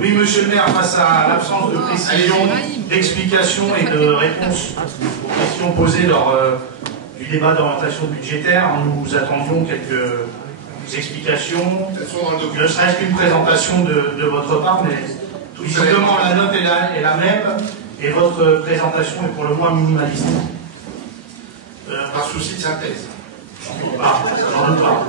Oui, monsieur le maire, face à l'absence de précision, d'explication et de réponse aux questions posées lors du débat d'orientation budgétaire, nous attendions quelques explications, ne serait-ce qu'une présentation de votre part, mais visiblement la note est la même et votre présentation est pour le moins minimaliste. Par souci de synthèse. J'en doute pas.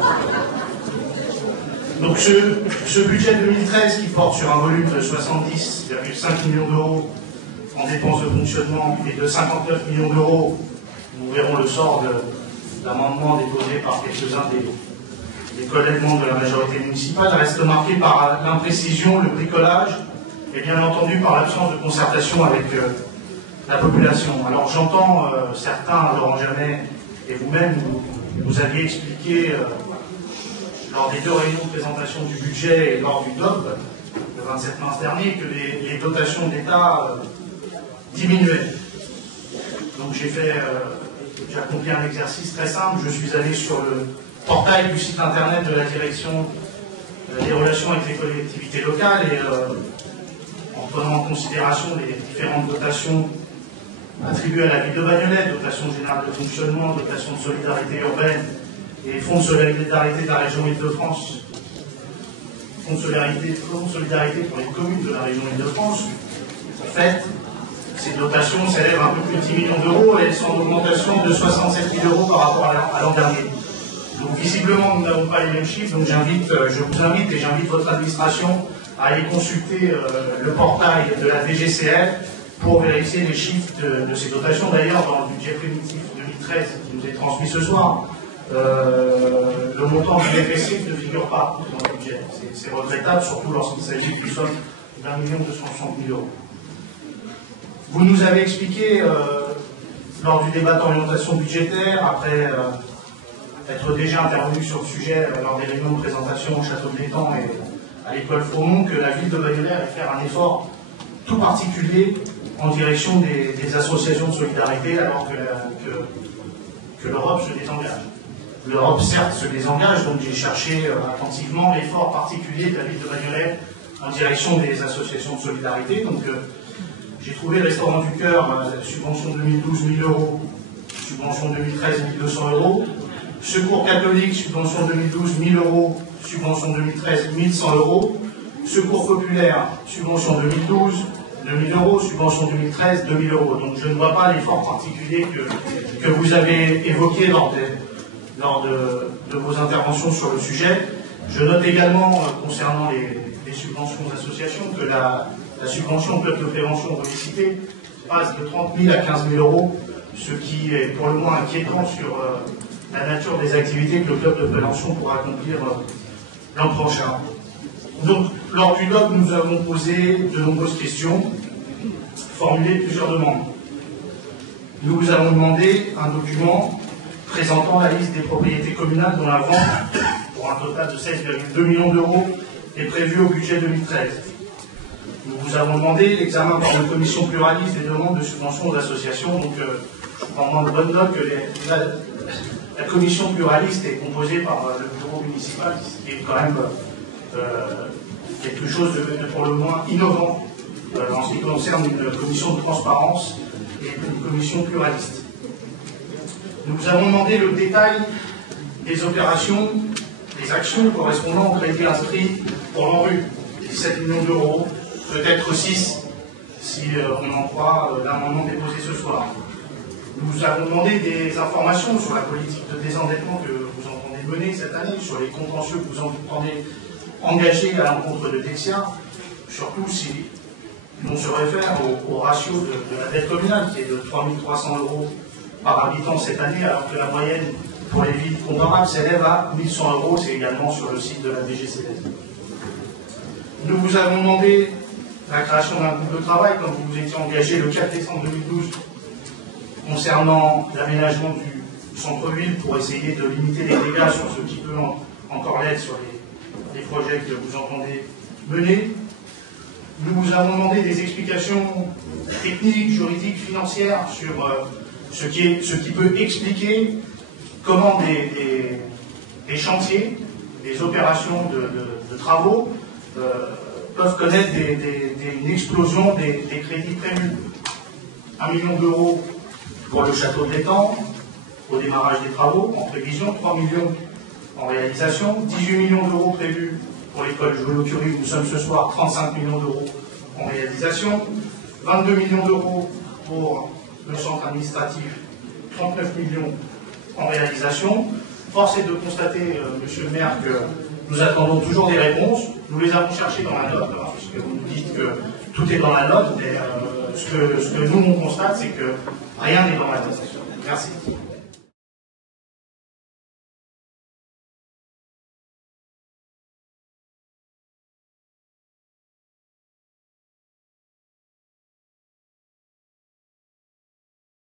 Donc ce budget 2013 qui porte sur un volume de 70,5 millions d'euros en dépenses de fonctionnement et de 59 millions d'euros, nous verrons le sort de l'amendement déposé par quelques-uns des collègues membres de la majorité municipale, reste marqué par l'imprécision, le bricolage et bien entendu par l'absence de concertation avec la population. Alors j'entends certains, Laurent Jamet et vous-même, vous aviez expliqué lors des 2 réunions de présentation du budget et lors du DOP, le 27 mars dernier, que les dotations d'État diminuaient. Donc j'ai accompli un exercice très simple, je suis allé sur le portail du site internet de la direction des relations avec les collectivités locales et en prenant en considération les différentes dotations attribuées à la ville de Bagnolet, dotation générale de fonctionnement, dotation de solidarité urbaine et fonds de solidarité de la région Île-de-France, fonds de solidarité pour les communes de la région Île-de-France. En fait, ces dotations s'élèvent à un peu plus de 10 millions d'euros et elles sont en augmentation de 67 000 euros par rapport à l'an dernier. Donc visiblement, nous n'avons pas les mêmes chiffres, donc je vous invite et j'invite votre administration à aller consulter le portail de la DGCL pour vérifier les chiffres de ces dotations. D'ailleurs, dans le budget primitif 2013 qui nous est transmis ce soir, le montant du DPC ne figure pas dans le budget. C'est regrettable, surtout lorsqu'il s'agit d'une somme d'1 260 000 euros. Vous nous avez expliqué, lors du débat d'orientation budgétaire, après être déjà intervenu sur le sujet lors des réunions de présentation au Château de l'Étang et à l'école Faumont, que la ville de Bagnolet allait faire un effort tout particulier en direction des associations de solidarité, alors que l'Europe se désengage. L'Europe, certes, se désengage, donc j'ai cherché attentivement l'effort particulier de la ville de Bagnolet en direction des associations de solidarité. Donc j'ai trouvé Restaurant du Cœur, subvention 2012 1000 euros, subvention 2013 1200 euros. Secours catholique, subvention 2012 1000 euros, subvention 2013 1100 euros. Secours populaire, subvention 2012 2000 euros, subvention 2013 2000 euros. Donc je ne vois pas l'effort particulier que vous avez évoqué lors de vos interventions sur le sujet. Je note également, concernant les subventions aux associations, que la subvention au club de prévention revisité passe de 30 000 à 15 000 euros, ce qui est pour le moins inquiétant sur la nature des activités que le club de prévention pourra accomplir l'an prochain. Donc, lors du DOP, nous avons posé de nombreuses questions, formulé plusieurs demandes. Nous vous avons demandé un document présentant la liste des propriétés communales dont la vente, pour un total de 16,2 millions d'euros, est prévue au budget 2013. Nous vous avons demandé l'examen par une commission pluraliste des demandes de subventions aux associations. Donc, je prends de bonne note que la commission pluraliste est composée par le bureau municipal, ce qui est quand même quelque chose de pour le moins innovant en ce qui concerne une commission de transparence et une commission pluraliste. Nous vous avons demandé le détail des opérations, des actions correspondant au crédit inscrit pour l'ANRU, 17 millions d'euros, peut-être 6, si on en croit l'amendement déposé ce soir. Nous vous avons demandé des informations sur la politique de désendettement que vous entendez mener cette année, sur les contentieux que vous entendez engager à l'encontre de Dexia, surtout si on se réfère au ratio de la dette communale, qui est de 3 300 euros par habitant cette année, alors que la moyenne pour les villes comparables s'élève à 1 100 euros, c'est également sur le site de la DGCL. Nous vous avons demandé la création d'un groupe de travail, comme vous vous étiez engagé le 4 décembre 2012, concernant l'aménagement du centre-ville pour essayer de limiter les dégâts sur ce qui peut encore l'être sur les projets que vous entendez mener. Nous vous avons demandé des explications techniques, juridiques, financières sur ce qui peut expliquer comment des chantiers, des opérations de travaux peuvent connaître une explosion des crédits prévus. 1 million d'euros pour le château de l'Étang, au démarrage des travaux, en prévision, 3 millions en réalisation, 18 millions d'euros prévus pour l'école Joliot-Curie où nous sommes ce soir, 35 millions d'euros en réalisation, 22 millions d'euros pour le centre administratif, 39 millions en réalisation. Force est de constater, monsieur le maire, que nous attendons toujours des réponses. Nous les avons cherchées dans la note, puisque vous nous dites que tout est dans la note, mais ce que nous, on constate, c'est que rien n'est dans la note. Merci.